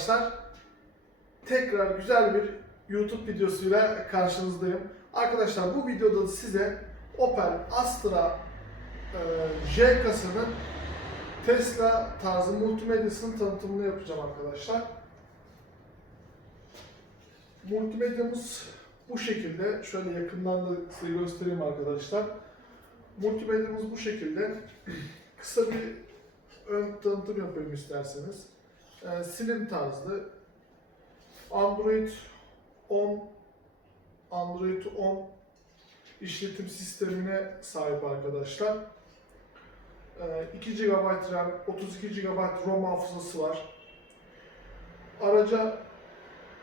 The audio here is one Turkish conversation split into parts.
arkadaşlar. Tekrar güzel bir YouTube videosuyla karşınızdayım. Arkadaşlar bu videoda size Opel Astra e, J kasasının Tesla tarzı multimedyasının tanıtımını yapacağım arkadaşlar. Multimedyamız bu şekilde. Şöyle yakından da size göstereyim arkadaşlar. Multimedyamız bu şekilde. Kısa bir ön tanıtım yapayım isterseniz. Ee, slim tarzlı. Android 10 Android 10 işletim sistemine sahip arkadaşlar. Ee, 2 GB RAM, 32 GB ROM hafızası var. Araca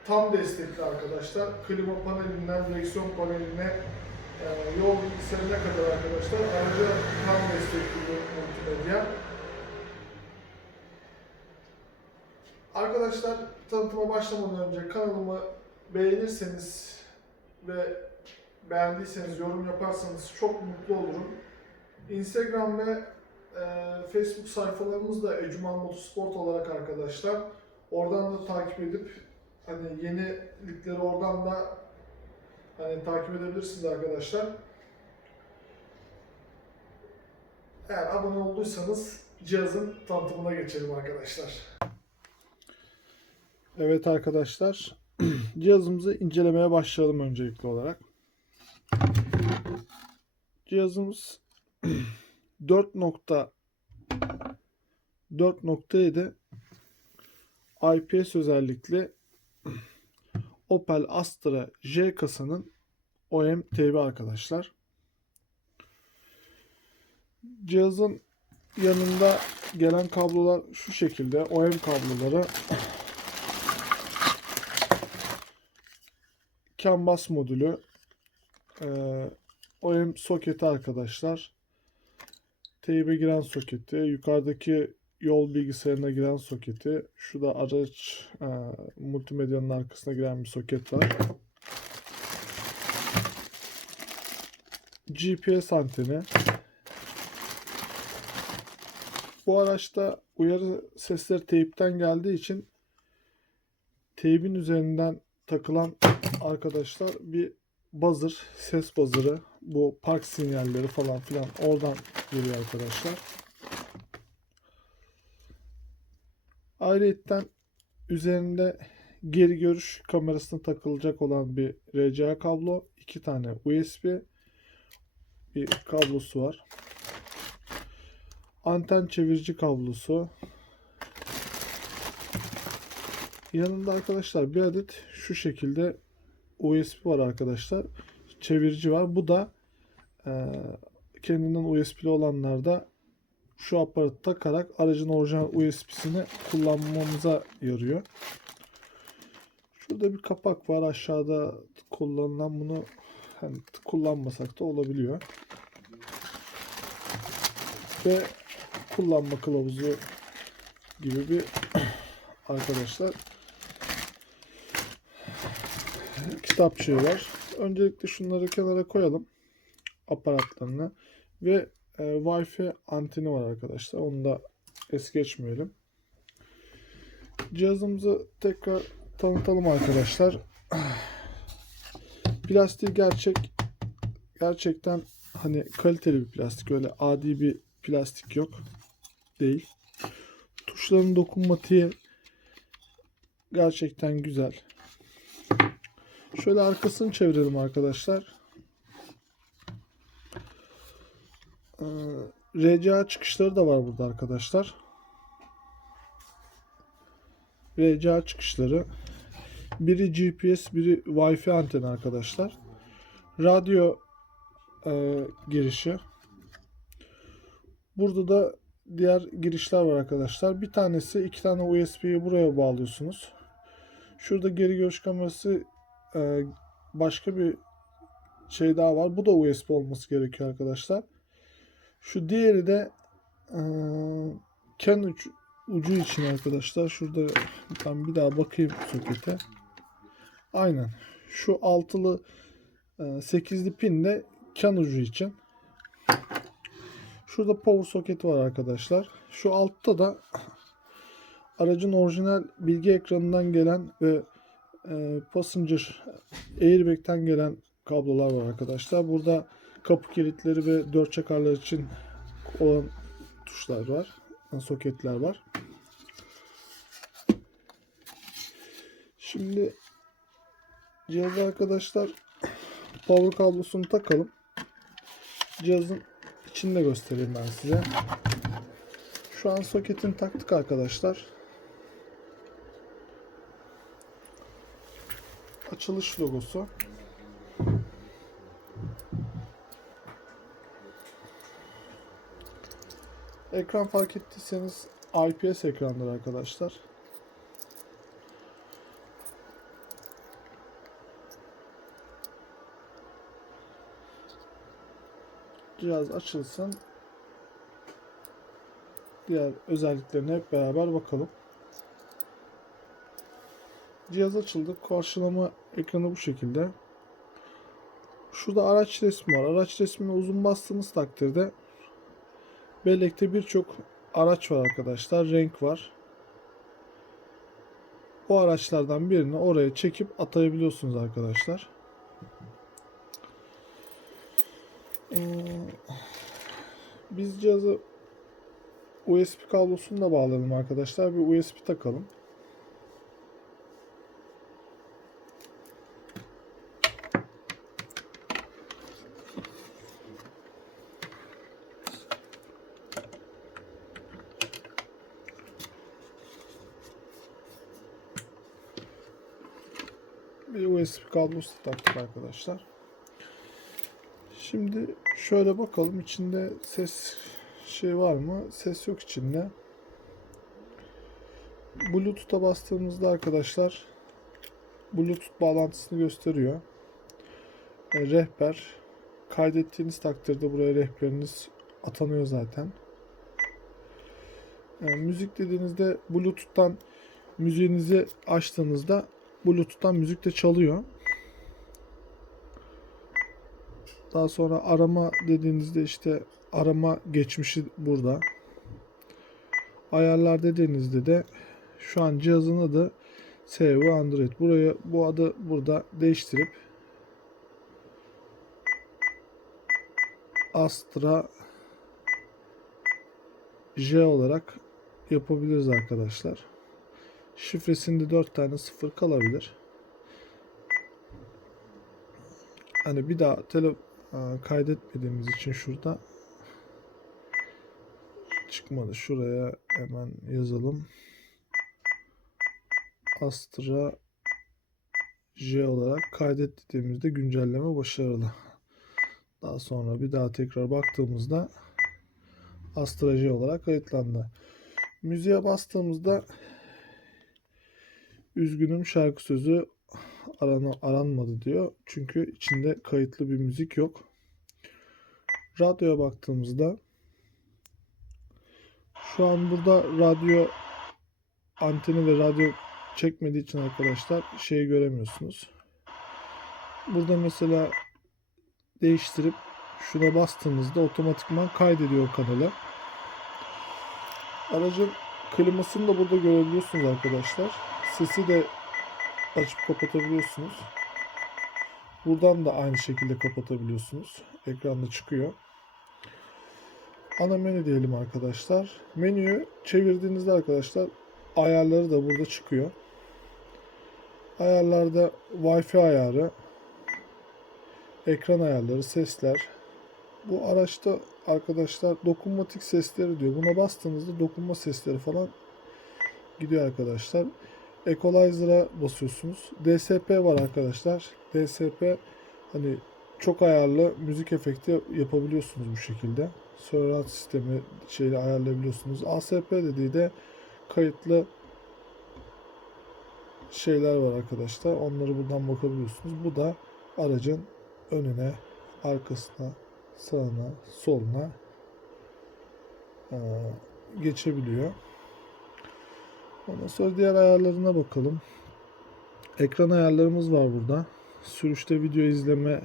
tam destekli arkadaşlar. Klima panelinden direksiyon paneline e, yol bilgisayarına kadar arkadaşlar araca tam destekli multimedya. Arkadaşlar tanıtıma başlamadan önce kanalımı beğenirseniz ve beğendiyseniz yorum yaparsanız çok mutlu olurum. Instagram ve e, Facebook sayfalarımız da Ecuman Motorsport olarak arkadaşlar. Oradan da takip edip hani yenilikleri oradan da hani takip edebilirsiniz arkadaşlar. Eğer abone olduysanız cihazın tanıtımına geçelim arkadaşlar. Evet arkadaşlar, cihazımızı incelemeye başlayalım öncelikli olarak. Cihazımız 4.4.7 IPS özellikli Opel Astra J kasanın OM TB arkadaşlar. Cihazın yanında gelen kablolar şu şekilde OM kabloları CAN bus modülü. E, OM soketi arkadaşlar. Teybe giren soketi. Yukarıdaki yol bilgisayarına giren soketi. Şu da araç e, multimedyanın arkasına giren bir soket var. GPS anteni. Bu araçta uyarı sesleri teypten geldiği için teybin üzerinden takılan arkadaşlar bir buzzer, ses buzzer'ı, bu park sinyalleri falan filan oradan geliyor arkadaşlar. Ayrıca üzerinde geri görüş kamerasına takılacak olan bir RCA kablo, iki tane USB bir kablosu var. Anten çevirici kablosu. Yanında arkadaşlar bir adet şu şekilde USB var arkadaşlar. Çevirici var. Bu da e, kendinden USB'li olanlarda şu aparatı takarak aracın orijinal USB'sini kullanmamıza yarıyor. Şurada bir kapak var. Aşağıda kullanılan bunu hani kullanmasak da olabiliyor. Ve kullanma kılavuzu gibi bir arkadaşlar kitapçığı var. Öncelikle şunları kenara koyalım. Aparatlarını. Ve e, Wi-Fi anteni var arkadaşlar. Onu da es geçmeyelim. Cihazımızı tekrar tanıtalım arkadaşlar. Plastiği gerçek gerçekten hani kaliteli bir plastik. Öyle adi bir plastik yok. Değil. Tuşların dokunmatiği gerçekten güzel. Şöyle arkasını çevirelim arkadaşlar. Ee, RCA çıkışları da var burada arkadaşlar. RCA çıkışları. Biri GPS, biri Wi-Fi anteni arkadaşlar. Radyo e, girişi. Burada da diğer girişler var arkadaşlar. Bir tanesi iki tane USB'yi buraya bağlıyorsunuz. Şurada geri görüş kamerası e, başka bir şey daha var. Bu da USB olması gerekiyor arkadaşlar. Şu diğeri de e, Ken ucu, ucu için arkadaşlar. Şurada ben bir daha bakayım sokete. Aynen. Şu altılı e, sekizli pin de Ken ucu için. Şurada power soketi var arkadaşlar. Şu altta da aracın orijinal bilgi ekranından gelen ve e, passenger airbag'ten gelen kablolar var arkadaşlar. Burada kapı kilitleri ve dört çakarlar için olan tuşlar var. Soketler var. Şimdi cihaza arkadaşlar power kablosunu takalım. Cihazın içini de göstereyim ben size. Şu an soketini taktık arkadaşlar. Açılış logosu. Ekran fark ettiyseniz IPS ekrandır arkadaşlar. Cihaz açılsın. Diğer özelliklerine hep beraber bakalım. Cihaz açıldı. Karşılama ekranı bu şekilde. Şurada araç resmi var. Araç resmine uzun bastığınız takdirde bellekte birçok araç var arkadaşlar. Renk var. O araçlardan birini oraya çekip atayabiliyorsunuz arkadaşlar. Ee, biz cihazı USB kablosunu da bağlayalım arkadaşlar. Bir USB takalım. USB kablosu da taktık arkadaşlar. Şimdi şöyle bakalım içinde ses şey var mı? Ses yok içinde. Bluetooth'a bastığımızda arkadaşlar Bluetooth bağlantısını gösteriyor. E, rehber kaydettiğiniz takdirde buraya rehberiniz atanıyor zaten. E, müzik dediğinizde Bluetooth'tan müziğinizi açtığınızda Bluetooth'tan müzik de çalıyor. Daha sonra arama dediğinizde işte arama geçmişi burada. Ayarlar dediğinizde de şu an cihazın adı SV Android. Buraya bu adı burada değiştirip Astra J olarak yapabiliriz arkadaşlar. Şifresinde 4 tane sıfır kalabilir. Hani bir daha tele kaydetmediğimiz için şurada çıkmadı. Şuraya hemen yazalım. Astra J olarak kaydet dediğimizde güncelleme başarılı. Daha sonra bir daha tekrar baktığımızda Astra J olarak kayıtlandı. Müziğe bastığımızda üzgünüm şarkı sözü arana, aranmadı diyor. Çünkü içinde kayıtlı bir müzik yok. Radyoya baktığımızda şu an burada radyo anteni ve radyo çekmediği için arkadaşlar şeyi göremiyorsunuz. Burada mesela değiştirip şuna bastığınızda otomatikman kaydediyor kanalı. Aracın klimasını da burada görebiliyorsunuz arkadaşlar. Sesi de açıp kapatabiliyorsunuz. Buradan da aynı şekilde kapatabiliyorsunuz. Ekranda çıkıyor. Ana menü diyelim arkadaşlar. Menüyü çevirdiğinizde arkadaşlar ayarları da burada çıkıyor. Ayarlarda Wi-Fi ayarı, ekran ayarları, sesler. Bu araçta arkadaşlar dokunmatik sesleri diyor. Buna bastığınızda dokunma sesleri falan gidiyor arkadaşlar. Equalizer'a basıyorsunuz. DSP var arkadaşlar. DSP hani çok ayarlı müzik efekti yapabiliyorsunuz bu şekilde. Surround sistemi şeyle ayarlayabiliyorsunuz. ASP dediği de kayıtlı şeyler var arkadaşlar. Onları buradan bakabiliyorsunuz. Bu da aracın önüne, arkasına, sağına, soluna geçebiliyor. Ondan sonra diğer ayarlarına bakalım. Ekran ayarlarımız var burada. Sürüşte video izleme,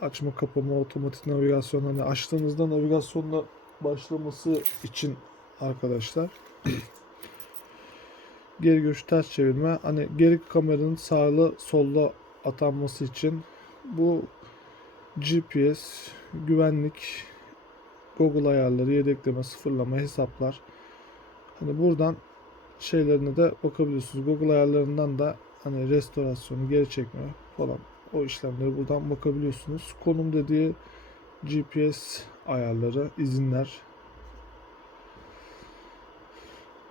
açma kapama, otomatik navigasyon. Hani açtığınızda navigasyonla başlaması için arkadaşlar. geri görüş ters çevirme. Hani geri kameranın sağlı solda atanması için bu GPS, güvenlik, Google ayarları, yedekleme, sıfırlama, hesaplar. Hani buradan şeylerine de bakabiliyorsunuz. Google ayarlarından da hani restorasyonu, geri çekme falan o işlemleri buradan bakabiliyorsunuz. Konum dediği GPS ayarları, izinler,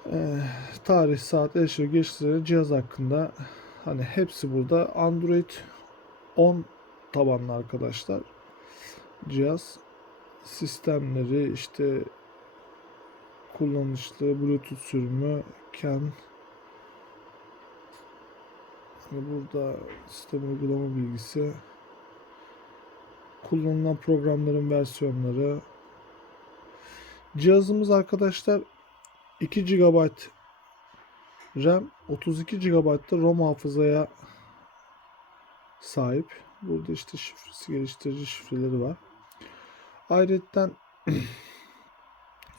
Ee, tarih, saat, erişim, geçişleri, cihaz hakkında hani hepsi burada. Android 10 tabanlı arkadaşlar. Cihaz sistemleri işte kullanışlı Bluetooth sürümü CAN hani burada sistem uygulama bilgisi kullanılan programların versiyonları cihazımız arkadaşlar 2 GB RAM 32 GB da ROM hafızaya sahip. Burada işte şifresi geliştirici şifreleri var. Ayrıca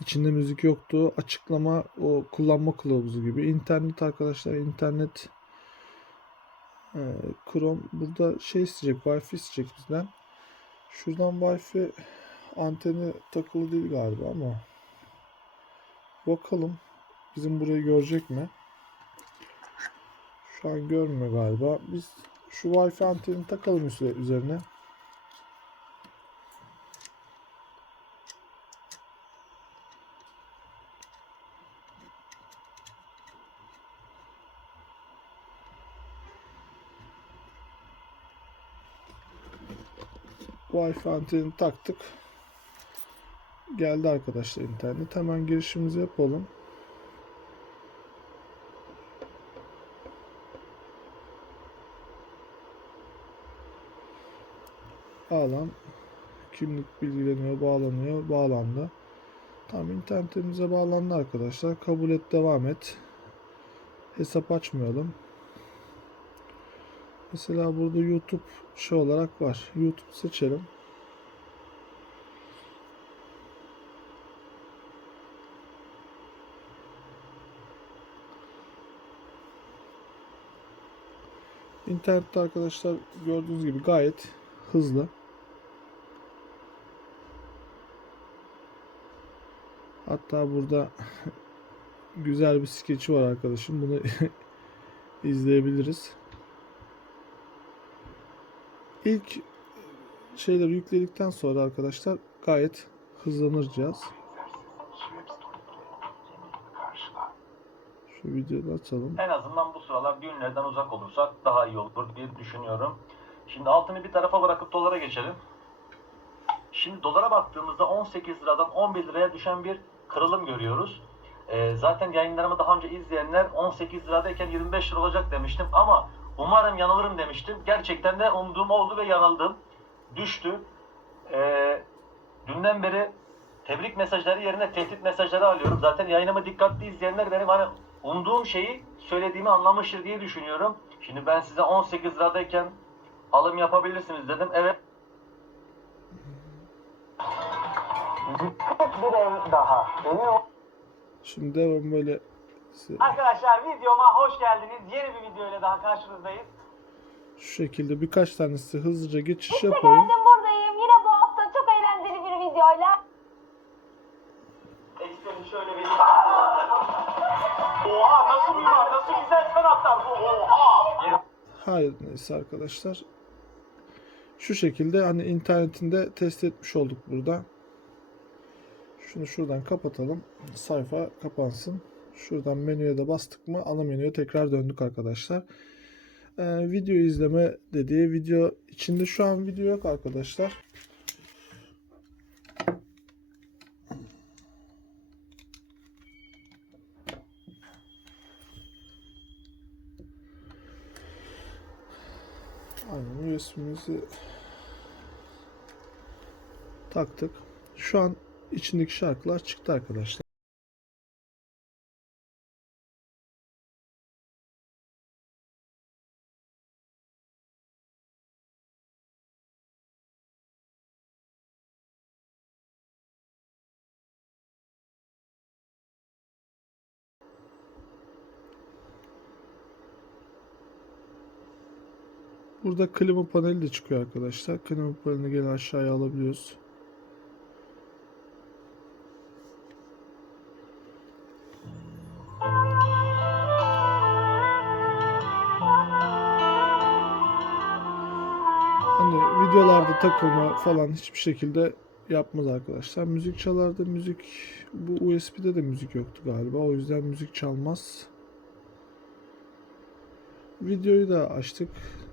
içinde müzik yoktu. Açıklama o kullanma kılavuzu gibi. İnternet arkadaşlar internet e, Chrome burada şey isteyecek Wi-Fi isteyecek bizden. Şuradan Wi-Fi anteni takılı değil galiba ama bakalım bizim burayı görecek mi? Şu an görmüyor galiba. Biz şu Wi-Fi antenini takalım üzerine. Wi-Fi antenini taktık. Geldi arkadaşlar internet. Hemen girişimizi yapalım. Bağlan. Kimlik bilgileniyor, bağlanıyor, bağlandı. Tamam internetimize bağlandı arkadaşlar. Kabul et, devam et. Hesap açmayalım. Mesela burada YouTube şey olarak var. YouTube seçelim. İnternette arkadaşlar gördüğünüz gibi gayet hızlı. Hatta burada güzel bir skeçi var arkadaşım. Bunu izleyebiliriz. İlk şeyleri yükledikten sonra arkadaşlar gayet hızlanır cihaz. Şu videoda açalım. En azından bu sıralar düğünlerden uzak olursak daha iyi olur diye düşünüyorum. Şimdi altını bir tarafa bırakıp dolara geçelim. Şimdi dolara baktığımızda 18 liradan 11 liraya düşen bir kırılım görüyoruz. Ee, zaten yayınlarımı daha önce izleyenler 18 liradayken 25 lira olacak demiştim ama umarım yanılırım demiştim. Gerçekten de umduğum oldu ve yanıldım. Düştü. Ee, dünden beri tebrik mesajları yerine tehdit mesajları alıyorum. Zaten yayınımı dikkatli izleyenler benim hani umduğum şeyi söylediğimi anlamıştır diye düşünüyorum. Şimdi ben size 18 liradayken alım yapabilirsiniz dedim. Evet. bir ev daha. Şimdi devam böyle Arkadaşlar videoma hoş geldiniz. Yeni bir video ile daha karşınızdayız. şu şekilde birkaç tanesi hızlıca geçiş İşte yapayım. geldim buradayım. Yine bu hafta çok eğlenceli bir videoyla. Ekstreni şöyle vereyim. Oha nasıl uyumlar, nasıl güzel sanatlar bu. Oha. Hayır neyse arkadaşlar. Şu şekilde hani internetinde test etmiş olduk burada. Şunu şuradan kapatalım. Sayfa kapansın. Şuradan menüye de bastık mı ana menüye tekrar döndük arkadaşlar. Ee, video izleme dediği video içinde şu an video yok arkadaşlar. Aynen USB'mizi taktık. Şu an içindeki şarkılar çıktı arkadaşlar. Burada klima paneli de çıkıyor arkadaşlar. Klima panelini gene aşağıya alabiliyoruz. Hani videolarda takılma falan hiçbir şekilde yapmaz arkadaşlar. Müzik çalardı. Müzik bu USB'de de müzik yoktu galiba. O yüzden müzik çalmaz. Videoyu da açtık.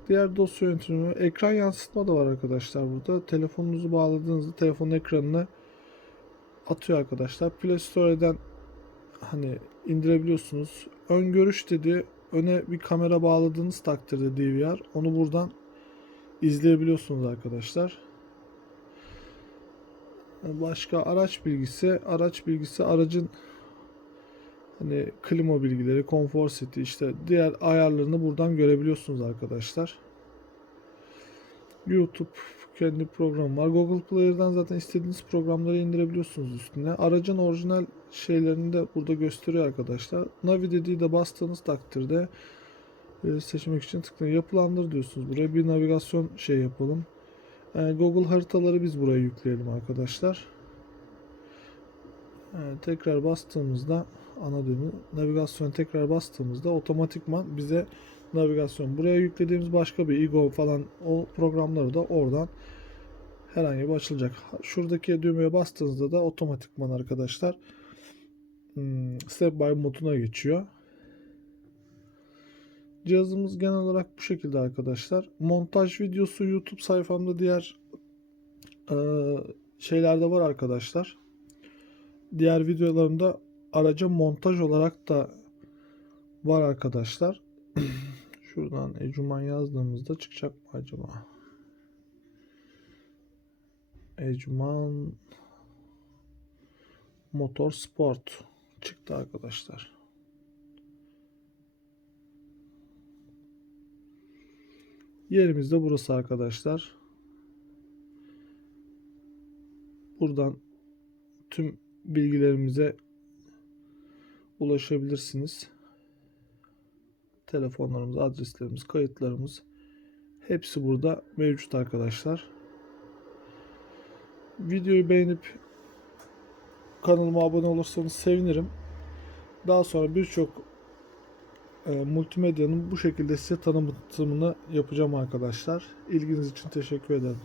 Diğer dosya yönetimi, ekran yansıtma da var arkadaşlar burada. Telefonunuzu bağladığınızda telefonun ekranını atıyor arkadaşlar. Play Store'dan hani indirebiliyorsunuz. Ön görüş dedi. Öne bir kamera bağladığınız takdirde DVR onu buradan izleyebiliyorsunuz arkadaşlar. Başka araç bilgisi, araç bilgisi aracın hani klima bilgileri, konfor seti işte diğer ayarlarını buradan görebiliyorsunuz arkadaşlar. YouTube kendi programı var. Google Player'dan zaten istediğiniz programları indirebiliyorsunuz üstüne. Aracın orijinal şeylerini de burada gösteriyor arkadaşlar. Navi dediği de bastığınız takdirde e, seçmek için tıklayın. Yapılandır diyorsunuz. Buraya bir navigasyon şey yapalım. E, Google haritaları biz buraya yükleyelim arkadaşlar. E, tekrar bastığımızda ana düğme navigasyon tekrar bastığımızda otomatikman bize navigasyon buraya yüklediğimiz başka bir Igo falan o programları da oradan herhangi bir açılacak. Şuradaki düğmeye bastığınızda da otomatikman arkadaşlar hmm, step by moduna geçiyor. Cihazımız genel olarak bu şekilde arkadaşlar. Montaj videosu YouTube sayfamda diğer şeylerde var arkadaşlar. Diğer videolarımda araca montaj olarak da var arkadaşlar. Şuradan Ecuman yazdığımızda çıkacak mı acaba? Ecuman Motor Sport çıktı arkadaşlar. Yerimiz de burası arkadaşlar. Buradan tüm bilgilerimize ulaşabilirsiniz. Telefonlarımız, adreslerimiz, kayıtlarımız hepsi burada mevcut arkadaşlar. Videoyu beğenip kanalıma abone olursanız sevinirim. Daha sonra birçok e, multimedyanın bu şekilde size tanıtımını yapacağım arkadaşlar. İlginiz için teşekkür ederim.